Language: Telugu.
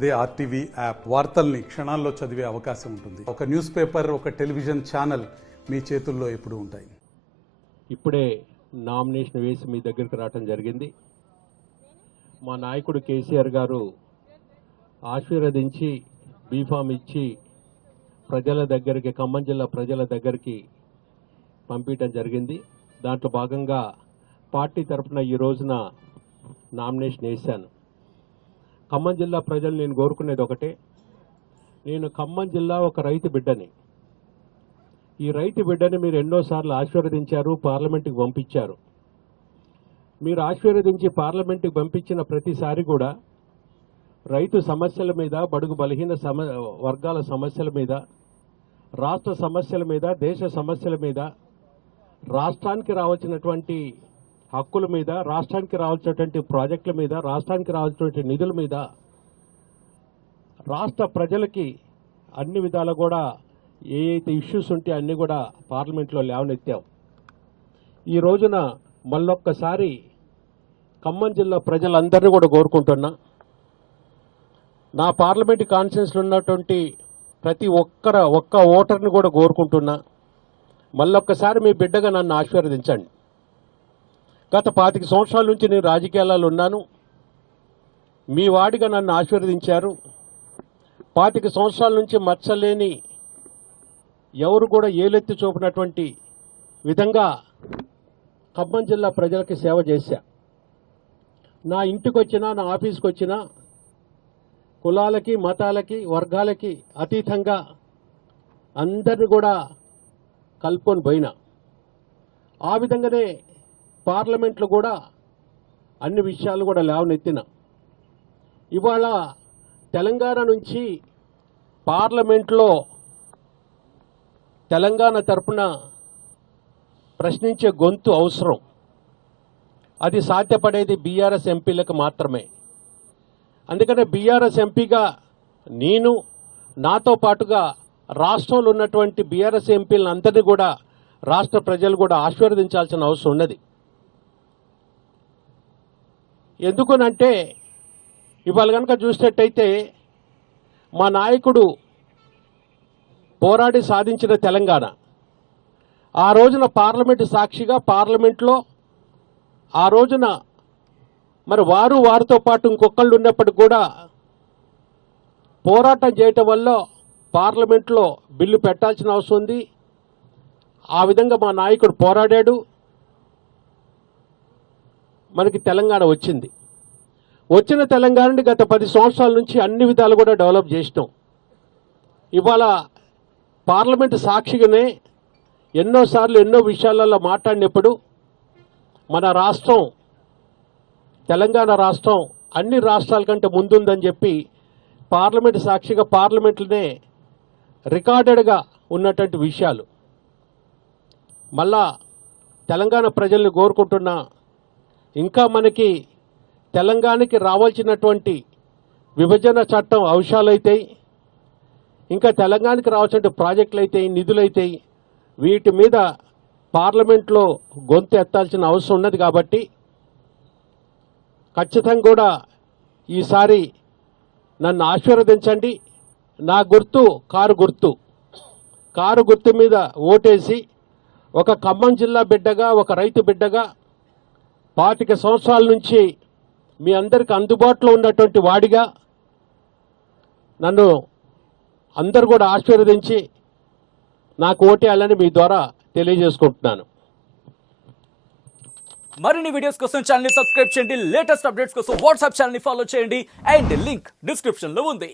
అదే ఆర్టీవీ యాప్ వార్తల్ని క్షణాల్లో చదివే అవకాశం ఉంటుంది. ఒక న్యూస్ పేపర్, ఒక టెలివిజన్ ఛానల్ మీ చేతుల్లో ఎప్పుడూ ఉంటాయి. ఇప్పుడే నామినేషన్ వేసి మీ దగ్గరికి రావడం జరిగింది. మా నాయకుడు కేసీఆర్ గారు ఆశీర్వదించి బీఫామ్ ఇచ్చి ప్రజల దగ్గరికి, ఖమ్మం జిల్లా ప్రజల దగ్గరికి పంపించడం జరిగింది. దాంట్లో భాగంగా పార్టీ తరఫున ఈ రోజున నామినేషన్ వేశాను. ఖమ్మం జిల్లా ప్రజలు నేను కోరుకునేది ఒకటే, నేను ఖమ్మం జిల్లా ఒక రైతు బిడ్డని. ఈ రైతు బిడ్డని మీరు ఎన్నోసార్లు ఆశీర్వదించారు, పార్లమెంటుకి పంపించారు. మీరు ఆశీర్వదించి పార్లమెంటుకి పంపించిన ప్రతిసారి కూడా రైతు సమస్యల మీద, బడుగు బలహీన వర్గాల సమస్యల మీద, రాష్ట్ర సమస్యల మీద, దేశ సమస్యల మీద, రాష్ట్రానికి రావాల్సినటువంటి హక్కుల మీద, రాష్ట్రానికి రావాల్సినటువంటి ప్రాజెక్టుల మీద, రాష్ట్రానికి రావాల్సినటువంటి నిధుల మీద, రాష్ట్ర ప్రజలకి అన్ని విధాలు కూడా ఏ అయితే ఇష్యూస్ ఉంటే అన్నీ కూడా పార్లమెంట్లో లేవనెత్తాం. ఈ రోజున మళ్ళొక్కసారి ఖమ్మం జిల్లా ప్రజలందరినీ కూడా కోరుకుంటున్నా, నా పార్లమెంట్ కాన్స్టిట్యున్సీలో ఉన్నటువంటి ప్రతి ఒక్క ఓటర్ని కూడా కోరుకుంటున్నా, మళ్ళొక్కసారి మీ బిడ్డగా నన్ను ఆశీర్వదించండి. గత 25 సంవత్సరాల నుంచి నేను రాజకీయాలలో ఉన్నాను. మీ వాడిగా నన్ను ఆశీర్వదించారు. 25 సంవత్సరాల నుంచి మచ్చలేని, ఎవరు కూడా ఏలెత్తి చూపినటువంటి విధంగా ఖమ్మం జిల్లా ప్రజలకి సేవ చేశా. నా ఇంటికి వచ్చినా, నా ఆఫీస్కి వచ్చినా కులాలకి, మతాలకి, వర్గాలకి అతీతంగా అందరిని కూడా కలుపుకొని పోయినా. ఆ విధంగానే పార్లమెంట్లో కూడా అన్ని విషయాలు కూడా లేవనెత్తిన. ఇవాళ తెలంగాణ నుంచి పార్లమెంట్లో తెలంగాణ తరపున ప్రశ్నించే గొంతు అవసరం. అది సాధ్యపడేది బీఆర్ఎస్ ఎంపీలకు మాత్రమే. అందుకనే బీఆర్ఎస్ ఎంపీగా నేను, నాతో పాటుగా రాష్ట్రంలో ఉన్నటువంటి బీఆర్ఎస్ ఎంపీలను అందరినీ కూడా రాష్ట్ర ప్రజలు కూడా ఆశీర్వదించాల్సిన అవసరం ఉన్నది. ఎందుకనంటే ఇవాళ కనుక చూసినట్టయితే మా నాయకుడు పోరాడి సాధించిన తెలంగాణ, ఆ రోజున పార్లమెంటు సాక్షిగా పార్లమెంట్లో ఆ రోజున మరి వారితో పాటు ఇంకొకళ్ళు ఉన్నప్పటికీ కూడా పోరాటం చేయటం వల్ల పార్లమెంట్లో బిల్లు పెట్టాల్సిన అవసరం ఉంది. ఆ విధంగా మా నాయకుడు పోరాడాడు, మనకి తెలంగాణ వచ్చింది. వచ్చిన తెలంగాణని గత 10 సంవత్సరాల నుంచి అన్ని విధాలు కూడా డెవలప్ చేసినాం. ఇవాళ పార్లమెంటు సాక్షిగానే ఎన్నోసార్లు ఎన్నో విషయాలలో మాట్లాడినప్పుడు మన రాష్ట్రం, తెలంగాణ రాష్ట్రం అన్ని రాష్ట్రాల కంటే ముందుందని చెప్పి పార్లమెంటు సాక్షిగా పార్లమెంట్లోనే రికార్డెడ్గా ఉన్నటువంటి విషయాలు. మళ్ళా తెలంగాణ ప్రజల్ని కోరుకుంటున్నా, ఇంకా మనకి తెలంగాణకి రావాల్సినటువంటి విభజన చట్టం అంశాలైతాయి, ఇంకా తెలంగాణకి రావాల్సిన ప్రాజెక్టులు అయితాయి, నిధులైతాయి, వీటి మీద పార్లమెంట్లో గొంతు ఎత్తాల్సిన అవసరం ఉన్నది. కాబట్టి ఖచ్చితంగా కూడా ఈసారి నన్ను ఆశీర్వదించండి. నా గుర్తు కారు గుర్తు మీద ఓటేసి ఒక ఖమ్మం జిల్లా బిడ్డగా, ఒక రైతు బిడ్డగా 25 సంవత్సరాల నుంచి మీ అందరికి అందుబాటులో ఉన్నటువంటి వాడిగా నన్ను అందరూ కూడా ఆశీర్వదించి నాకు ఓటేయాలని మీ ద్వారా తెలియజేసుకుంటున్నాను. మరిన్ని వీడియోస్ కోసం ఛానల్ ని సబ్స్క్రైబ్ చేయండి. లేటెస్ట్ అప్డేట్స్ కోసం వాట్సాప్ ఛానల్ ని ఫాలో చేయండి. అండ్ లింక్ డిస్క్రిప్షన్ లో ఉంది.